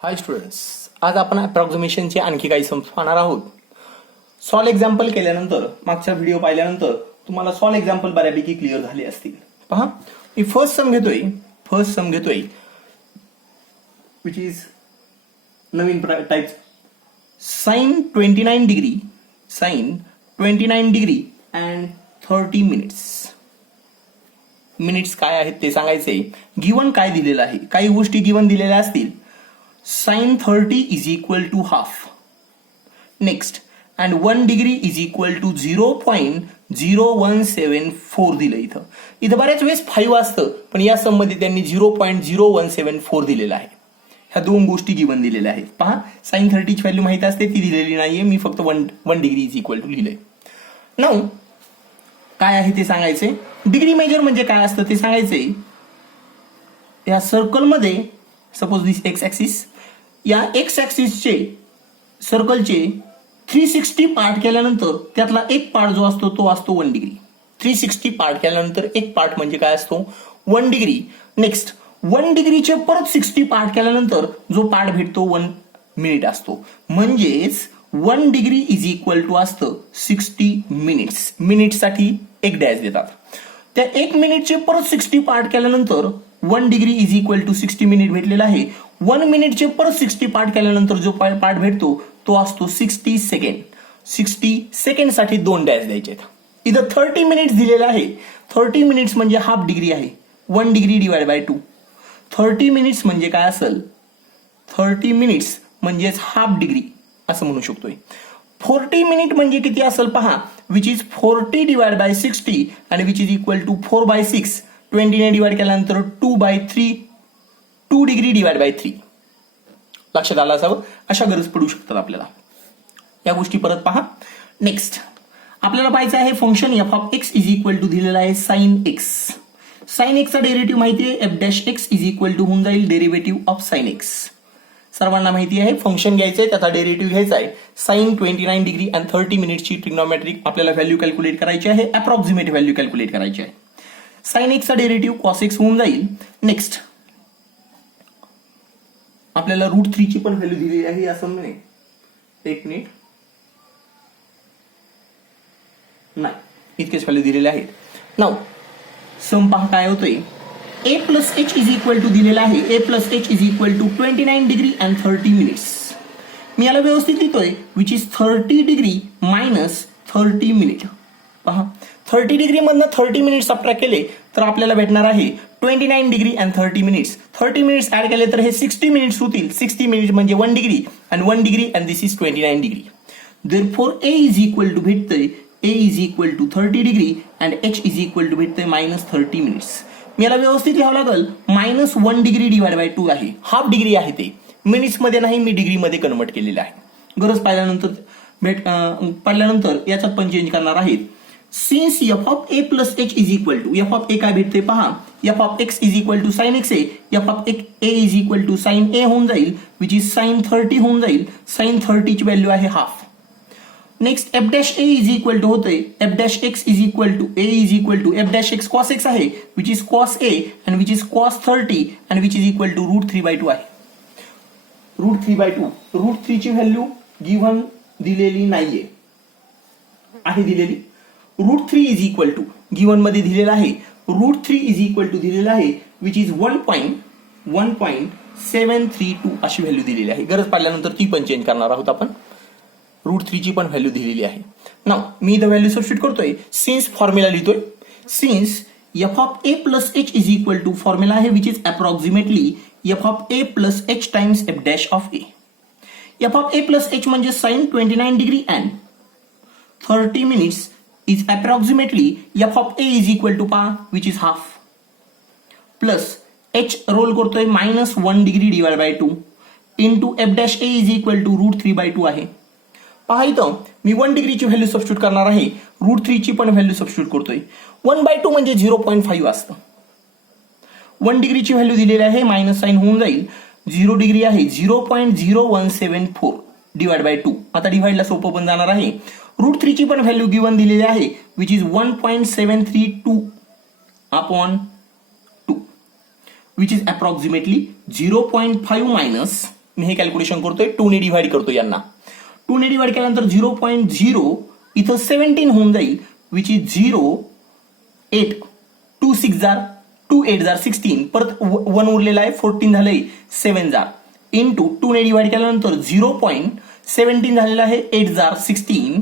हाय students, आज आपण अप्रॉक्सिमेशनचे आणखी काही सम्स पाहणार आहोत. सॉल्व एक्झाम्पल केल्यानंतर, मागचा व्हिडिओ पाहिल्यानंतर तुम्हाला सॉल्व एक्झाम्पल बऱ्यापैकी क्लिअर झाले असतील. पहा, मी फर्स्ट सम घेतोय विच इज नवीन type sine 29 degree and 30 minutes काय आहेत ते सांगायचे. गिवन काय दिलेलं आहे, काही गोष्टी गिवन दिलेल्या असतील. sin 30 is equal to half. Next, and 1 degree is equal to 0.0174 दिलं इथं बऱ्याच वेळेस 5 असतं, पण या सम मध्ये त्यांनी 0.0174 दिलेलं आहे. ह्या दोन गोष्टी गिवन दिलेल्या आहेत. पहा, sin 30 ची व्हॅल्यू माहिती असते, ती दिलेली नाहीये, मी फक्त 1 डिग्री इज इक्वल टू लिहिलंय. नाउ काय आहे ते सांगायचे. डिग्री मेजर म्हणजे काय असतं ते सांगायचे. या सर्कलमध्ये सपोज दिस एक्स ऍक्सिस, या एक्स ऍक्सिसचे सर्कलचे 360 पार्ट केल्यानंतर त्यातला एक पार्ट जो असतो तो असतो 1 डिग्री. 360 पार्ट केल्यानंतर एक पार्ट म्हणजे काय असतो 1 डिग्री. नेक्स्ट 1 डिग्रीचे परत 60 पार्ट केल्यानंतर जो पार्ट भेटतो 1 मिनिट असतो. म्हणजेच 1 डिग्री इज इक्वल टू असतं 60 मिनिट्स. मिनिटसाठी एक डॅश देतात. त्या 1 मिनिटचे परत 60 पार्ट केल्यानंतर 1 degree is equal to 60 minute भेटलेला आहे. 1 मिनिटचे परत 60 पार्ट केल्यानंतर जो पार्ट भेटतो तो असतो 60 सेकंड. 60 सेकंड साठी 2 डॅश द्यायचे. इथं 30 मिनिट्स दिलेला आहे. 30 मिनिट्स म्हणजे हाफ डिग्री आहे. 1 डिग्री डिवाइड बाय 2. 30 मिनिट्स म्हणजे काय असेल, 30 मिनिट्स म्हणजेच हाफ डिग्री असं म्हणू शकतोय. 40 मिनिट म्हणजे किती असेल पहा, विच इज 40 डिवाइड बाय 60 आणि विच इज इक्वल टू 4/6. 20 ने डिवाइड केल्यानंतर 2/3, 2 डिग्री डिवाइड बाय 3. लक्षात आलं असावं, अशा गरज पडू शकतात आपल्याला. या गोष्टी परत पहा. नेक्स्ट आपल्याला पाहायचं आहे function f of x is equal to दिलेला आहे साइन एक्स. साइन एक्सचा डेरिव्हेटिव्ह माहिती आहे, F dash x is equal to होऊन जाईल डेरिव्हेटिव्ह ऑफ साइन एक्स. सर्वांना माहिती आहे. फंक्शन घ्यायचंय, त्याचा डेरिव्हेटिव्ह घ्यायचा आहे. साइन 29 डिग्री अँड 30 मिनिटची ट्रिग्नोमेट्रिक आपल्याला व्हॅल्यू कॅल्क्युलेट करायची आहे, अप्रॉक्सिमेट व्हॅल्यू कॅल्क्युलेट करायची आहे. साइन एक्सचा डेरिव्हेटिव्ह कॉस एक्स होऊन जाईल. नेक्स्ट आपल्याला √3 ची पण व्हॅल्यू दिलेली आहे या समने. एक मिनिट, नाही, इतकेच व्हॅल्यू दिलेले आहेत. नाउ सम पहा काय होतोय. a plus H is equal to दिलेला आहे. a plus H is equal to 29 degree and 30 minutes. मी याला व्यवस्थित लिहितोय, which is 30 degree minus 30 minute. पहा, 30 डिग्री मधनं 30 मिनिट सबट्रॅक्ट केले तर आपल्याला भेटणार आहे 29 degree and 30 minutes. 30 minutes add केले तर हे 60 मिनिट्स होतील. 60 मिनिट म्हणजे 1 degree and 1 degree and this is 29 degree. Therefore a is equal to भेटतंय, a is equal to 30 degree and h is equal to भेटतंय -30 मिनिट्स. मी याला व्यवस्थित लिहावं लागेल. -1 डिग्री डिवाइड बाय 2 आहे, हाफ डिग्री आहे, ते मिनिट्स मध्ये नाही, मी डिग्री मध्ये कन्वर्ट केलेलं आहे. गरज पाहिल्यानंतर याच्यात पण चेंज करणार आहेत. Since F of A plus H is equal to F of A काय भेटते पहा, F of x is equal to sine X A, F of A is equal to sine A होऊन जाईल, विच इज साइन 30 होऊन जाईल. Sign 30 ची value आहे half. Next F dash A is equal to होते, F dash x is equal to A is equal to F dash X cos X आहे, which is cos A and which is cos 30 and which is equal to √3/2 आहे. √3/2. √3 ची value given दिलेली नाहीये, आहे दिलेली. √3 is equal to given मध्ये दिलेला आहे. √3 इज इक्वल टू दिलेला आहे, विच इज 1.732 अशी व्हॅल्यू दिलेली आहे. गरज पडल्यानंतर ती पण चेंज करणार आहोत आपण. √3 ची पण व्हॅल्यू दिलेली आहे. नाउ मी इथं व्हॅल्यू सबस्टिट्यूट करतोय. सिन्स फॉर्म्युला लिहितोय. Since F of A plus H is equal to formula आहे, which is approximately F of A plus H times F dash of A. F of A plus H म्हणजे sine 29 degree and 30 minutes is approximately f of a is equal to पहा which is half plus h role करतोय -1 degree divide by 2 into f dash a is equal to √3/2 आहे. पहा इथं मी 1 डिग्रीची value substitute करणार आहे, √3 ची पण व्हॅल्यू सबस्टिट्यूट करतोय. 1/2 म्हणजे 0.5 असतं. 1 डिग्रीची व्हॅल्यू दिलेली आहे, मायनस साइन होऊन जाईल. 0 डिग्री आहे 0.0174 डिवाइड बाय 2. आता डिवाइडला सोपं पण जाणार आहे. √3 ची पण व्हॅल्यू गिव्हन दिलेली आहे, which is 1.732 upon 2, which is approximately 0.5 minus मी हे कॅल्क्युलेशन करतोय, 2 ने डिव्हाइड करतो यांना. 2 ने डिव्हाइड केल्यानंतर 0.0 इथं 17 होऊन जाईल, विच इज 0, 8, 2 6 जार, 2 8 जार 16, परत 1 उरलेला आहे, 14 झालंय, 7 जार, इंटू 2 ने डिव्हाइड केल्यानंतर 0.17 झालेला आहे, 8 जार 16,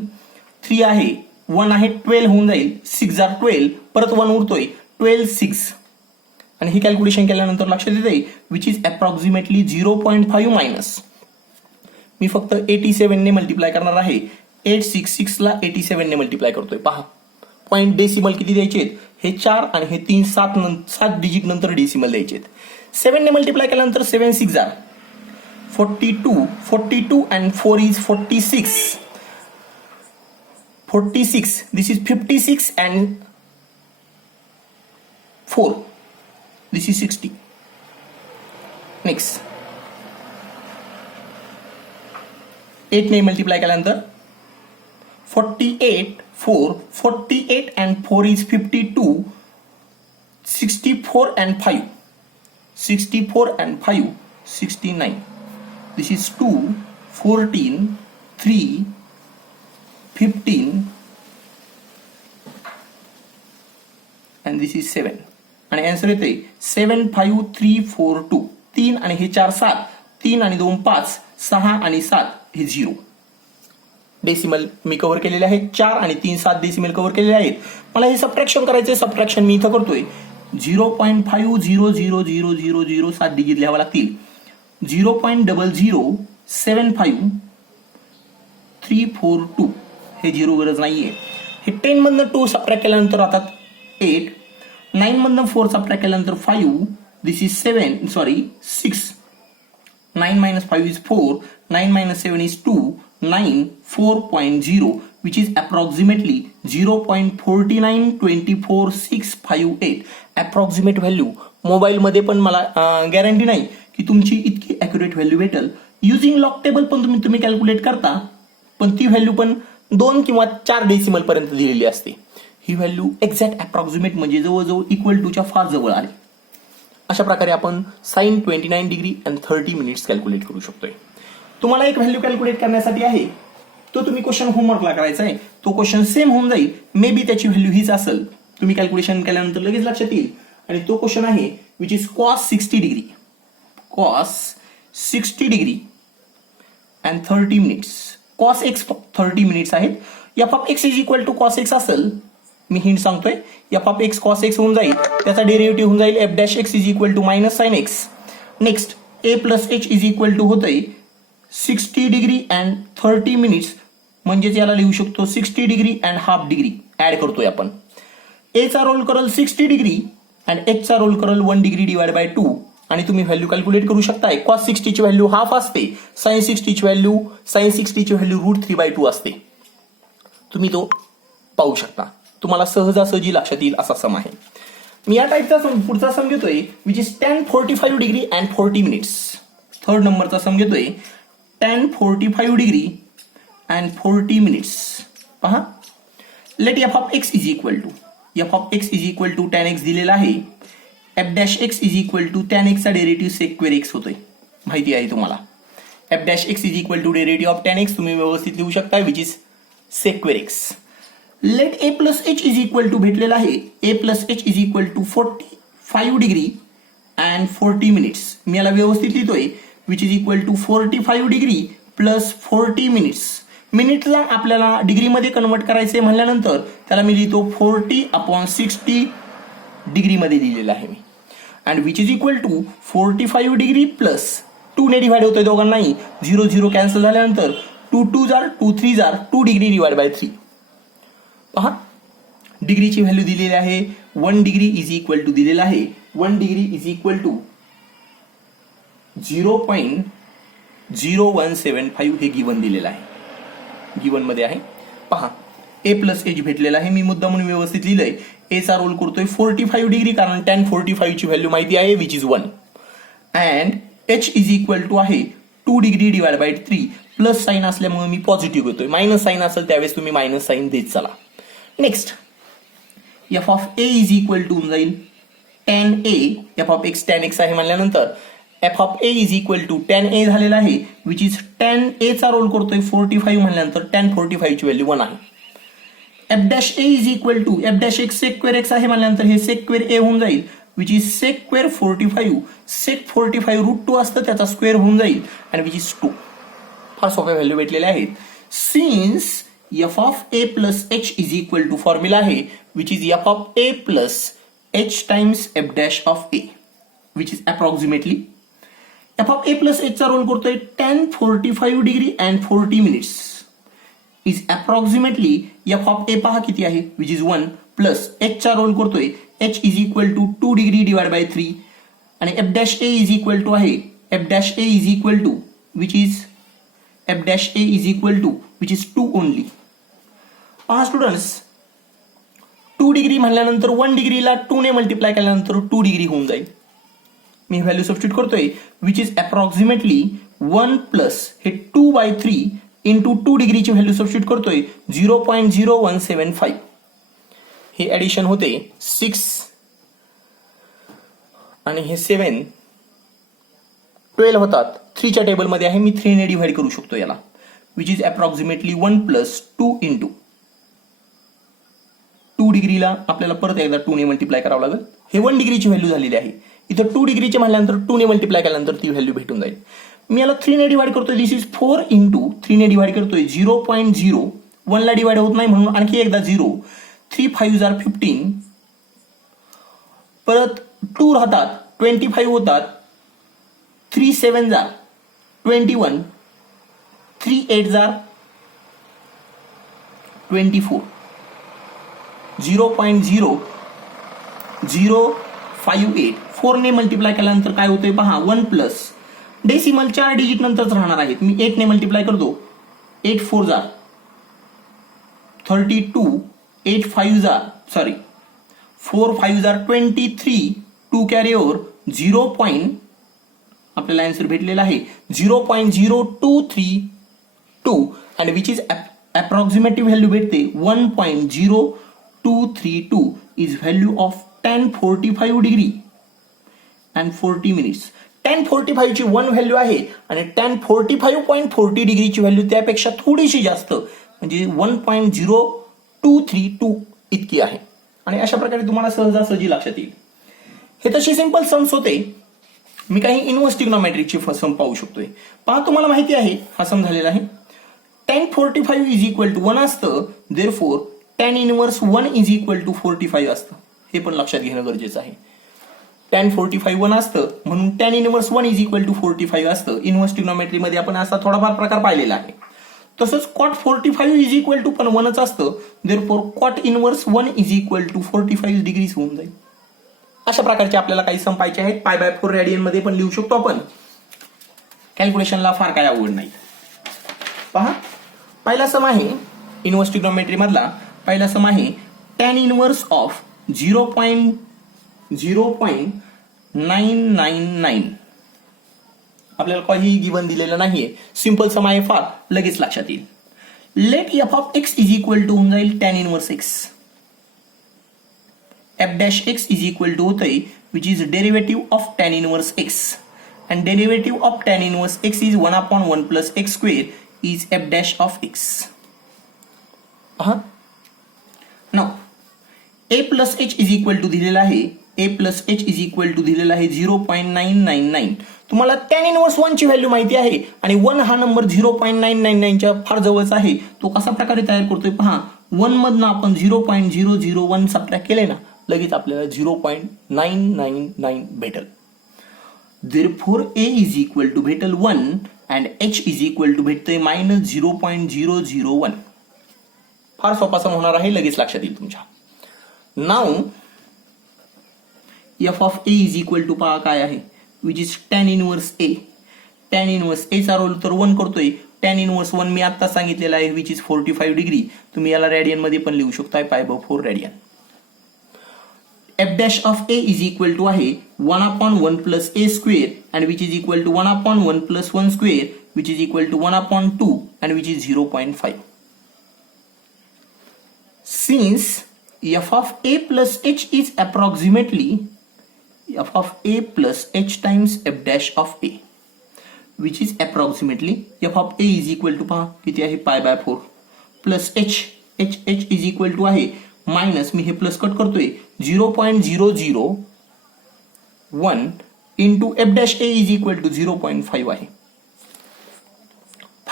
3 आहे, 1 आहे, 12 होऊन जाईल, 6 जार 12, परत 1 उरतोय, 12 6, आणि हे कॅल्क्युलेशन केल्यानंतर लक्षात येते विच इज अप्रॉक्सिमेटली 0.5 मायनस. मी फक्त 87 ने मल्टिप्लाय करणार आहे. 866 ला 87 ने मल्टिप्लाय करतोय. पहा पॉईंट डेसिमल किती द्यायचे आहेत, हे 4 आणि हे 3 7 डिजिट नंतर डेसिमल द्यायचे आहेत. 7 ने मल्टिप्लाय केल्यानंतर 7 6 जार 42 and 4 is 46. This is 56 and 4. This is 60. Next 8 ने मल्टिप्लाय केल्यानंतर 48 and 4 is 52. 64 and 5 69. This is 2 14 3 15 and this is 7. आणि आन्सर येते 75342. 3 आणि हे 4 7, 3 आणि 2 5, 6 आणि 7 हे 0. डेसिमल मी कव्हर केलेले आहेत, 4 आणि 3 7 डेसिमल कव्हर केलेले आहेत. मला हे सबट्रॅक्शन करायचे, सबट्रॅक्शन मी इथं करतोय. 0.500000 7 डिजिट लिहावं लागतील. 0.0075342 हे 0 गरज नाहीये. हे 10 मधनं 2 सबट्रॅक्ट केल्यानंतर आता 8, 9 मधनं 4 सबट्रॅक्ट केल्यानंतर 5, दिस is 6. 9 minus 5 is 4, 9 minus 7 is 2, 9, 4.0, which is approximately 0.4924658. Approximate value. मोबाईलमध्ये पण मला गॅरंटी नाही की तुमची इतकी ॲक्युरेट व्हॅल्यू भेटेल. युजिंग लॉग टेबल पण तुम्ही कॅल्क्युलेट करता, पण ती व्हॅल्यू पण 2 किंवा 4 डेसिमल पर्यंत दिलेली असते. ही व्हॅल्यू एक्झॅक्ट अप्रॉक्सिमेट म्हणजे जवळजवळ इक्वल टूच्या फार जवळ आली. अशा प्रकारे आपण sin 29 degree and 30 minutes calculate करू शकतोय. तुम्हाला एक व्हॅल्यू कॅल्क्युलेट करण्यासाठी आहे, तो तुम्ही क्वेश्चन होमवर्कला करायचा आहे. तो क्वेश्चन सेम होऊन जाईल, मे बी त्याची व्हॅल्यू हीच असेल. तुम्ही कॅल्क्युलेशन केल्यानंतर लगेच लक्षात येईल. आणि तो क्वेश्चन आहे which is cos 60 degree, cos 60 degree and 30 minutes. cos x 30 minutes आहेत. f of x is equal to cos x असेल, मी हिंट सांगतोय, f of x cos x होऊन जाईल, त्याचा डेरिव्हेटिव्ह होऊन जाईल f dash x is equal to minus sine x. Next a plus h is equal to होतंय 60 degree and 30 minutes, म्हणजेच याला लिहू शकतो 60 degree and half degree. Add करतोय आपण. a चा रोल करल 60 डिग्री अँड h चा रोल करल 1 डिग्री डिवाइड बाय 2, आणि तुम्ही व्हॅल्यू कॅल्क्युलेट करू शकताय. cos 60 ची व्हॅल्यू हाफ असते, sin 60 ची व्हॅल्यू √3/2 असते. तुम्ही तो पाहू शकता. तुम्हाला सहजासहजी लक्षात येईल असा सम आहे. मी या टाईपचा पुढचा सम घेतोय which is tan 45 degree and 40 minutes. Third नंबरचा सम घेतोय tan 45 डिग्री अँड 40 मिनिट्स. पहा, let f of x is equal to tan x दिलेला आहे. f dash x is equal to tan x चा डेरिव्हेटिव्ह सेक्वेअर x होतोय, माहिती आहे तुम्हाला. f dash x is equal to derivative of tan x तुम्ही व्यवस्थित लिहू शकता, which is square x. Let a plus h is equal to भेटलेला आहे. a plus h is equal to 45 degree and 40 minutes. मी याला व्यवस्थित लिहितोय, which is equal to 45 degree plus 40 minutes. मिनिटला आपल्याला डिग्रीमध्ये कन्वर्ट करायचे म्हणल्यानंतर त्याला मी लिहितो 40/60 डिग्रीमध्ये लिहिलेलं आहे मी. And which is equal to 45 degree plus 2 ने डिवाइड होतोय दोघांनाही. 0 0 कॅन्सल झाल्यानंतर 2 2 जार 2 3 जार 2 डिग्री डिवाइड बाय 3. पहा, डिग्रीची व्हॅल्यू दिलेली आहे. 1 डिग्री इज इक्वल टू दिलेला आहे. 1 डिग्री इज इक्वल टू 0.0175 हे गिवन दिलेलं आहे. गिवन मध्ये आहे. पहा, a प्लस h भेटलेला आहे. मी मुद्दा म्हणून व्यवस्थित लिहिलंय. a चा रोल करतोय 45 डिग्री, कारण tan 45 ची व्हॅल्यू माहिती आहे, which is 1. And h is equal to आहे 2 degree divide by 3. Plus sine असल्यामुळे मी पॉझिटिव्ह घेतोय. मायनस साइन असेल त्यावेळेस तुम्ही मायनस साइन देत चला. Next f of a is equal to जाईल tan a. f of x tan x आहे म्हणल्यानंतर f of A is equal to tan a झालेला आहे, विच इज tan ए चा रोल करतोय 45 म्हणल्यानंतर tan 45 ची व्हॅल्यू 1 आहे. F dash A is equal to F dash x sec square x आहे म्हणल्यानंतर हे सेक स्क्वेअर ए होऊन जाईल, which is sec square 45. Sec 45 √2 असतं, त्याचा स्क्वेअर होऊन जाईल आणि विच इज 2. फार सोप्या व्हॅल्यू भेटलेल्या आहेत. Since F of A plus H is equal to formula आहे, which is F of A plus H times F dash of A, which is approximately F of A plus H चा role करतोय tan 45 degree and 40 minutes is approximately F of A पहा किती आहे, which is 1 plus H चा role करतोय H is equal to 2 degree divide by 3 आणि F dash A is equal to आहे F dash A is equal to which is F dash A is equal to which is 2 only. पहा students, 2 degree म्हणल्यानंतर 1 डिग्रीला 2 ने multiply केल्यानंतर 2 degree होऊन जाईल. मी value substitute करतोय, which is approximately 1 plus हे 2/3 into 2 डिग्रीची value substitute करतोय 0.0175. हे ऍडिशन होते 6 आणि हे 7 12 होतात. 3 च्या टेबलमध्ये आहे, मी 3 ने डिव्हाइड करू शकतो याला, which is approximately 1 plus 2 into 2 डिग्रीला आपल्याला परत एकदा 2 ने मल्टिप्लाय करावं लागेल. हे 1 डिग्रीची व्हॅल्यू झालेली आहे. इथं 2 डिग्रीचे म्हणल्यानंतर 2 ने मल्टिप्लाय केल्यानंतर ती व्हॅल्यू भेटून जाईल. मी याला 3 ने डिवाइड करतोय, दिस इज 4 इंटू 3 ने डिवाइड करतोय 0.0. 1 ला डिवाइड होत नाही म्हणून आणखी एकदा 0. 3 5 are 15, परत 2 राहतात 25 होतात, 3 7 are 21, 3 8 are 24. 0.0058 4 ने मल्टिप्लाय केल्यानंतर काय होतंय पहा, 1 प्लस डेसिमल 4 डिजिट नंतरच राहणार आहेत. मी 8 ने मल्टिप्लाय करतो, 8 4 are 32, 8 5 are 4 5 are 23, 2 carry over 0. आपल्याला आन्सर भेटलेला आहे 0.0232 आणि विच इज अप्रॉक्सिमेटिव्ह व्हॅल्यू भेटते 1.0232 is value of tan 45 degree and 40 minutes. tan 45 ची 1 व्हॅल्यू आहे आणि tan 45.40 डिग्रीची व्हॅल्यू त्यापेक्षा थोडीशी जास्त म्हणजे 1.0232 इतकी आहे. आणि अशा प्रकारे तुम्हाला सहजासहजी लक्षात येईल. हे तसे सिंपल सम्स होते. मी काही इनव्हर्स ट्रिग्नोमेट्रिकची सम पाहू शकतोय. पहा, तुम्हाला माहिती आहे हा सम झालेला आहे. tan 45 इज इक्वल टू 1 असतं, therefore tan inverse 1 is equal to 45 असतं. हे पण लक्षात घेणं गरजेचं आहे. tan 45 1 असतं म्हणून tan inverse 1 is equal to 45 असतं. इनव्हर्स ट्रिग्नोमेट्रीमध्ये आपण असा थोडाफार प्रकार पाहिलेला आहे. तसंच cot 45 इज इक्वल टू पण 1च असतं, therefore cot inverse 1 is equal to 45 degrees होऊन जाईल. अशा प्रकारचे आपल्याला काही सम पाहिजे आहेत. π/4 रेडियन मध्ये पण लिहू शकतो आपण. कॅल्क्युलेशनला फार काय अवघड नाही. पहा, पहिला सम आहे इनव्हर्स ट्रिग्नोमेट्री मधला. पहिला सम आहे tan इनव्हर्स ऑफ 0.999. आपल्याला काही गिवन दिलेलं नाहीये, सिंपल सम आहे फार, लगेच लक्षात येईल. Let F of x is equal to होऊन जाईल tan inverse X. F dash x is equal to होतंय which is derivative of tan inverse X and derivative of tan inverse X is 1/1 plus X square is F dash of X. Now A plus H is equal to दिलेला आहे, A plus H is equal to दिलेला आहे 0.999. तुम्हाला tan inverse 1 ची value माहिती आहे आणि 1 हा नंबर 0.999 च्या फार जवळचा आहे. तो कसा प्रकारे तयार करतोय पहा, 1 मधनं आपण 0.001 सबट्रॅक्ट केले ना, लगेच आपल्याला 0.999 भेटल. Therefore a is equal to भेटल 1 and h is equal to भेटतंय -0.001. फार सोपा सम होणार आहे, लगेच लक्षात येईल तुमच्या. Now F of A is equal to पहा काय आहे, which is tan inverse A. tan inverse A चा रोल तर 1 करतोय. tan इनव्हर्स 1 मी आता सांगितलेला आहे विच इज 45 डिग्री. तुम्ही याला रेडियन मध्ये पण लिहू शकताय, π/4 radian. F dash of A is equal to आहे 1/1 plus A square and which is equal to 1/1 plus 1 square which is equal to 1/2 and which is 0.5. Since f of a plus h is approximately f of a plus h times f dash of a which is approximately f of a is equal to पहा किती आहे pi by 4 plus h is equal to आहे minus मी हे plus cut करतोय 0.001 into f dash A is equal to 0.5 आहे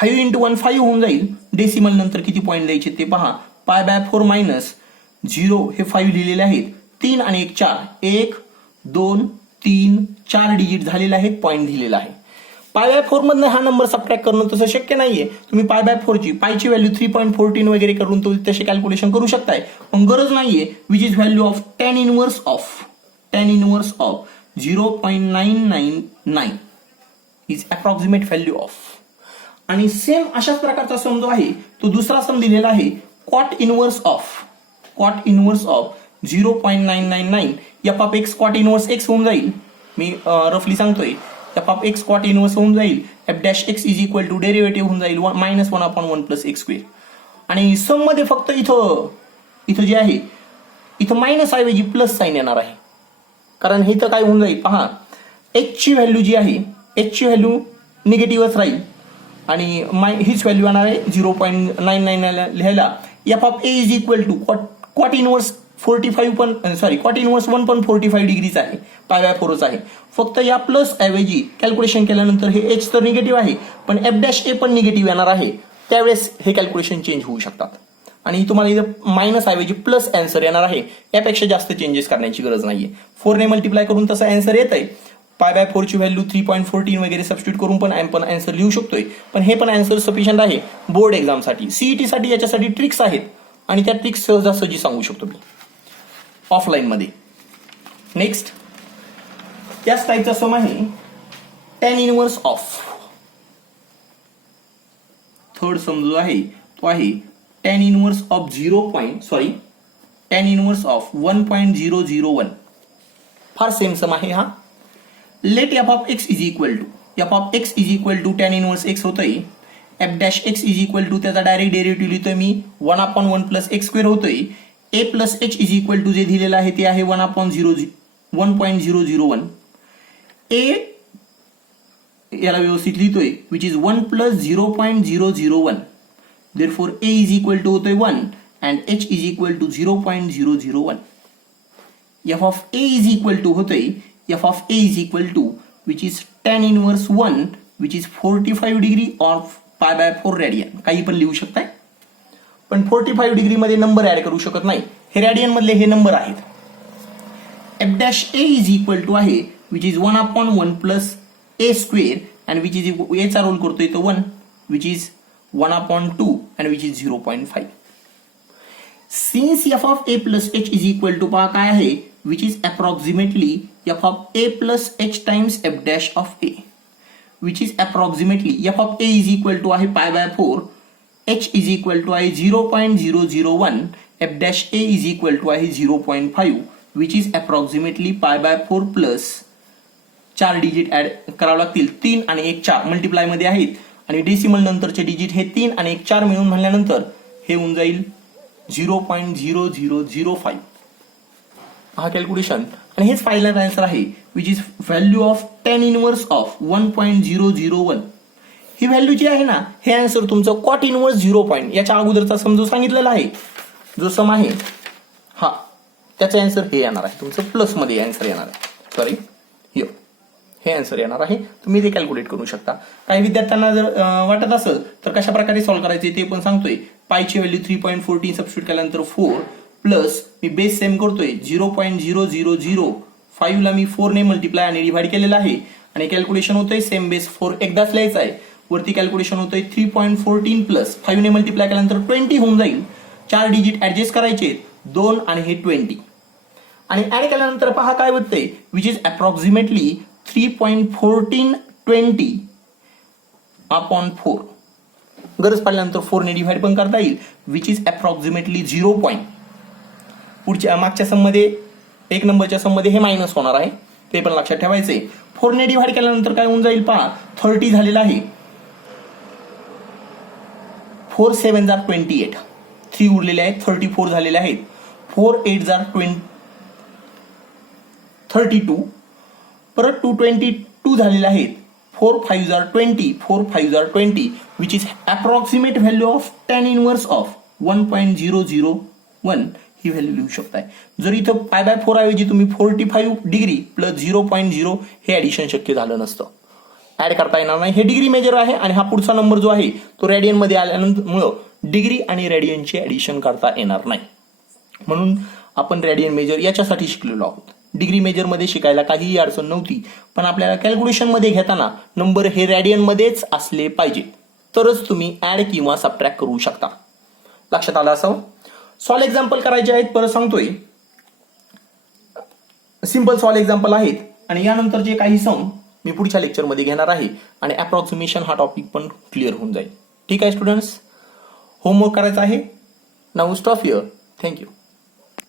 5 into 1 5 होऊन जाईल डेसिमल नंतर किती पॉईंट द्यायचे ते पहा पाय बाय 4 मायनस 0 हे 5 लिहिलेले आहेत 3 आणि 1 4 1 2 3 4 डिजिट झालेले आहेत पॉईंट दिलेला आहे पाय बाय 4 मधनं हा नंबर सबट्रॅक्ट करणं तसं शक्य नाहीये तुम्ही पाय बाय 4 ची पायची व्हॅल्यू 3.14 वगैरे करून तो तसे कॅल्क्युलेशन करू शकताय पण गरज नाहीये which is value of tan inverse of 0.999 is approximate value of आणि सेम अशाच प्रकारचा सम जो आहे तो दुसरा सम दिलेला आहे cot inverse of 0.999 f of x cot inverse x होऊन जाईल मी रफली सांगतोय f of x cot inverse होऊन जाईल f dash x is equal to derivative होऊन जाईल -1/1 प्लस एक्स स्क्वेअर आणि सम मध्ये फक्त इथं जे आहे इथं मायनस ऐवजी प्लस साइन येणार आहे कारण इथं काय होऊन जाईल पहा एच ची व्हॅल्यू जी आहे एच ची व्हॅल्यू निगेटिव्हच राहील आणि हीच व्हॅल्यू येणार आहे 0.99 लिहायला f of A is equal to cot inverse 45 पण कॉट इनवर्स 1 पण 45 डिग्रीच आहे पाय बाय 4च आहे फक्त या प्लस ऐवजी कॅल्क्युलेशन केल्यानंतर हे एच तर निगेटिव्ह आहे पण एफ डॅश ए पण निगेटिव्ह येणार आहे त्यावेळेस हे कॅल्क्युलेशन चेंज होऊ शकतात आणि तुम्हाला इथं मायनस ऐवजी प्लस अँसर येणार आहे यापेक्षा जास्त चेंजेस करण्याची गरज नाहीये 4 ने मल्टिप्लाय करून तसं अँसर येत आहे पाय बाय 4 ची व्हॅल्यू 3.14 वगैरे सबस्टिट्यूट करून पण अँसर लिहू शकतोय पण हे पण अँसर सफिशियंट आहे बोर्ड एक्झामसाठी सीईटी साठी याच्यासाठी ट्रिक्स आहेत आणि त्या ट्रिक्स सहजासहजी सांगू शकतो मी ऑफलाईन मध्ये नेक्स्ट त्याच टाईपचा सम आहे tan इनवर्स ऑफ थर्ड सम जो आहे तो आहे tan इनवर्स ऑफ 1.001 फार सेम सम आहे हा let F of x is equal to tan inverse X होतोय F dash x is equal to त्याचा डायरेक्ट डेरिव्हेटिव्ह लिहितोय मी 1/1 प्लस एक्स स्क्वेअर होतोय A plus H is equal to जे दिलेलं आहे ते आहे 1/001 ए याला व्यवस्थित लिहितोय which is 1 plus 0.001 therefore a is equal to होतोय 1 and h is equal to 0.001 f of a is equal to होतोय f of a is equal to which is tan inverse 1 which is 45 degree or pi by 4 radian काही पण लिहू शकताय पण 45 degree मध्ये number add करू शकत नाही हे रॅडियन मधले हे नंबर आहेत f dash a is equal to आहे which is 1/1 plus a square and which is a चा रोल करतोय तो 1 which is 1/2 and which is 0.5 since f of a plus h is equal to पहा काय आहे which is approximately f of a plus h times f dash of a which is approximately f of a is equal to आहे pi by 4 h is equal to आहे 0.001 f dash a is equal to आहे 0.5 which is approximately pi by 4 plus 4 digit add करावं लागतील 3 आणि 1 4 multiply मध्ये आहेत आणि decimal नंतरचे डिजिट हे 3 आणि 1 4 मिळून म्हणल्यानंतर हे होऊन जाईल 0.0005 हा कॅल्क्युलेशन आणि हेच फायनल आन्सर आहे which is value of tan inverse of 1.001 ही व्हॅल्यू जी आहे ना हे आन्सर तुमचं कॉट इनवर्स 0 पॉईंट याच्या अगोदरचा सम जो सांगितलेला आहे जो सम आहे हा त्याचा आन्सर हे येणार आहे तुमचं प्लस मध्ये आन्सर येणार आहे सॉरी हे आन्सर येणार आहे तुम्ही ते कॅल्क्युलेट करू शकता काही विद्यार्थ्यांना जर वाटत असेल तर कशा प्रकारे सॉल्व्ह करायचे ते पण सांगतोय पायची व्हॅल्यू 3.14 सबस्टिट्यूट केल्यानंतर 4 प्लस मी बेस सेम करतोय 0.0005 ला मी 4 ने मल्टिप्लाय आणि डिवाइड केलेला आहे आणि कॅल्क्युलेशन होतंय सेम बेस 4 एकदाच लिहायचं आहे वरती कॅल्क्युलेशन होतंय 3.14 प्लस 5 ने मल्टिप्लाय केल्यानंतर 20 होऊन जाईल 4 डिजिट ऍडजस्ट करायचे 2 आणि हे 20 आणि ऍड केल्यानंतर पहा काय होतंय विच इज अप्रॉक्सिमेटली 3.1420 अपॉन 4 गरज पडल्यानंतर 4 ने डिवाइड पण करता येईल विच इज अप्रॉक्सिमेटली 0 पॉईंट पुढच्या मागच्या सम मध्ये 1 नंबरच्या सम मध्ये हे मायनस होणार आहे ते पण लक्षात ठेवायचे 4 ने डिवाइड केल्यानंतर काय होऊन जाईल पहा 30 झालेला आहे 4 7 जार 28 3 उरलेले आहेत 34 झालेले आहेत 4 8 जार 32 परत 222 झालेले आहेत. 4 5 are 20, 4 5 are 20, which is approximate value of tan inverse of 1.001 ही व्हॅल्यू लिहू शकताय. जर इथं π/4 ऐवजी तुम्ही 45 डिग्री प्लस 0.0 हे ऍडिशन शक्य झालं नसतं, ऍड करता येणार नाही. हे डिग्री मेजर आहे आणि हा पुढचा नंबर जो आहे तो रेडियन मध्ये आल्यानंतर डिग्री आणि रेडियनचे ऍडिशन करता येणार नाही. म्हणून आपण रेडियन मेजर याच्यासाठी शिकलेलो आहोत. डिग्री मेजर मध्ये शिकायला काहीही अडचण नव्हती, पण आपल्याला कॅल्क्युलेशन मध्ये घेताना नंबर हे रेडियन मध्येच असले पाहिजे, तरच तुम्ही ऍड किंवा सबट्रॅक्ट करू शकता. लक्षात आलं असावं. सॉल्व एक्झाम्पल करायचे आहेत, परत सांगतोय. सिंपल सॉल्व एक्झाम्पल आहेत आणि यानंतरचे काही सम मी पुढच्या लेक्चरमध्ये घेणार आहे आणि अप्रॉक्सिमेशन हा टॉपिक पण क्लिअर होऊन जाईल. ठीक आहे स्टुडंट्स, होमवर्क करायचा आहे. Now stop here. थँक्यू.